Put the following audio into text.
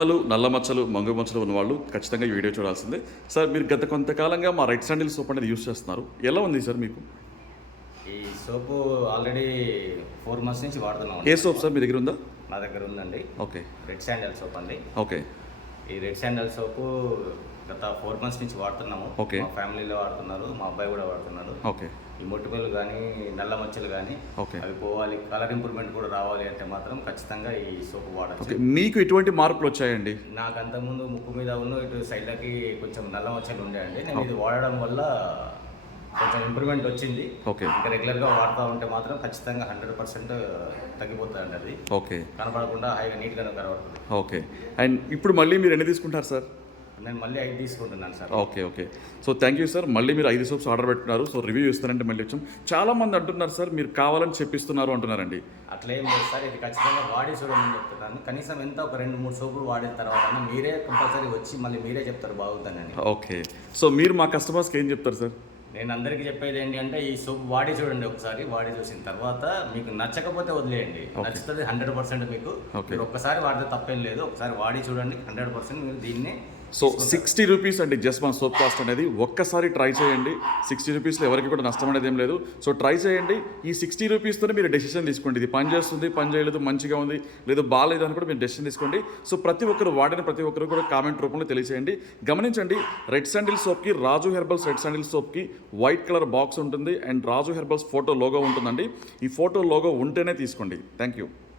నల్ల మచ్చలు, మంగు మచ్చలు ఉన్నవాళ్ళు ఖచ్చితంగా ఈ వీడియో చూడాల్సిందే. సార్ మీరు గత కొంతకాలంగా మా రెడ్ శాండిల్ సోప్ అనేది యూజ్ చేస్తున్నారు. ఎలా ఉంది సార్ మీకు? ఈ సోపు ఆల్రెడీ 4 మంత్స్ నుంచి వాడుతున్నాం. ఏ సోప్ సార్ మీ దగ్గర ఉందా? నా దగ్గర ఉందండి. ఓకే. రెడ్ శాండల్ సోప్ అండి. ఓకే. ఈ రెడ్ శాండల్ సోపు గత 4 మంత్స్ నుంచి వాడుతున్నాము. ఓకే. మా ఫ్యామిలీలో వాడుతున్నారు, మా అబ్బాయి కూడా వాడుతున్నాడు. ఓకే. ఈ మొటిమలు కానీ నల్ల మచ్చలు కానీ ఓకే. అవి పోవాలి, కలర్ ఇంప్రూవ్మెంట్ కూడా రావాలి అంటే మాత్రం ఖచ్చితంగా ఈ సోపు వాడచ్చు. ఓకే. మీకు ఎటువంటి మార్పులు వచ్చాయండి? నాకు అంతకుముందు ముక్కు మీద ఉన్న ఇటు సైడ్లకి కొంచెం నల్ల మచ్చలు ఉండేయండి. నేను ఇది వాడడం వల్ల కొంచెం ఇంప్రూవ్మెంట్ వచ్చింది. ఓకే. ఇంకా రెగ్యులర్గా వాడుతూ ఉంటే మాత్రం ఖచ్చితంగా 100% తగ్గిపోతుందండి. అది ఓకే. కనపడకుండా హాయిగా నీట్గా కనబడుతుంది. ఓకే. అండ్ ఇప్పుడు మళ్ళీ మీరు ఎన్ని తీసుకుంటారు సార్? నేను మళ్ళీ 5 తీసుకుంటున్నాను sir. Okay. Okay. So thank you sir. మళ్ళీ మీరు 5 సోప్స్ ఆర్డర్ పెట్టున్నారు. సో రివ్యూ ఇస్తారంటే మళ్ళీ వచ్చాం. చాలామంది అంటున్నారు సార్ మీరు కావాలని చెప్పిస్తున్నారు అంటున్నారండి. అట్లా ఏం లేదు సార్, ఇది ఖచ్చితంగా వాడి చూడమని చెప్తున్నాను. కనీసం ఎంత ఒక 2-3 సోపులు వాడిన తర్వాత మీరే కంపల్సరీ వచ్చి మళ్ళీ మీరే చెప్తారు బాగుందని. ఓకే. సో మీరు మా కస్టమర్స్కి ఏం చెప్తారు సార్? నేను అందరికీ చెప్పేది ఏంటి అంటే ఈ సోప్ వాడి చూడండి, ఒకసారి వాడి చూసిన తర్వాత మీకు నచ్చకపోతే వదిలేయండి. నచ్చుతుంది 100% మీకు. మీరు ఒక్కసారి వాడితే తప్పేం లేదు, ఒకసారి వాడి చూడండి 100% మీరు దీన్ని. సో 60 రూపీస్ అండి జస్ట్ మన సోప్ కాస్ట్ అనేది. ఒక్కసారి ట్రై చేయండి. 60 రూపీస్లో ఎవరికి కూడా నష్టం అనేది ఏం లేదు. సో ట్రై చేయండి. ఈ 60 రూపీస్తోనే మీరు డెసిషన్ తీసుకోండి. ఇది పని చేస్తుంది, పని చేయలేదు, మంచిగా ఉంది, లేదు బాగాలేదు అని కూడా మీరు డెసిషన్ తీసుకోండి. సో ప్రతి ఒక్కరు వాడిన ప్రతి ఒక్కరు కూడా కామెంట్ రూపంలో తెలియజేయండి. గమనించండి, రెడ్ శాండిల్ సోప్కి, రాజు హెర్బల్స్ రెడ్ శాండిల్ సోప్కి వైట్ కలర్ బాక్స్ ఉంటుంది and Raju herbals photo logo ఉంటుందండి. ఈ ఫోటో లోగో ఉంటేనే తీసుకోండి. Thank you.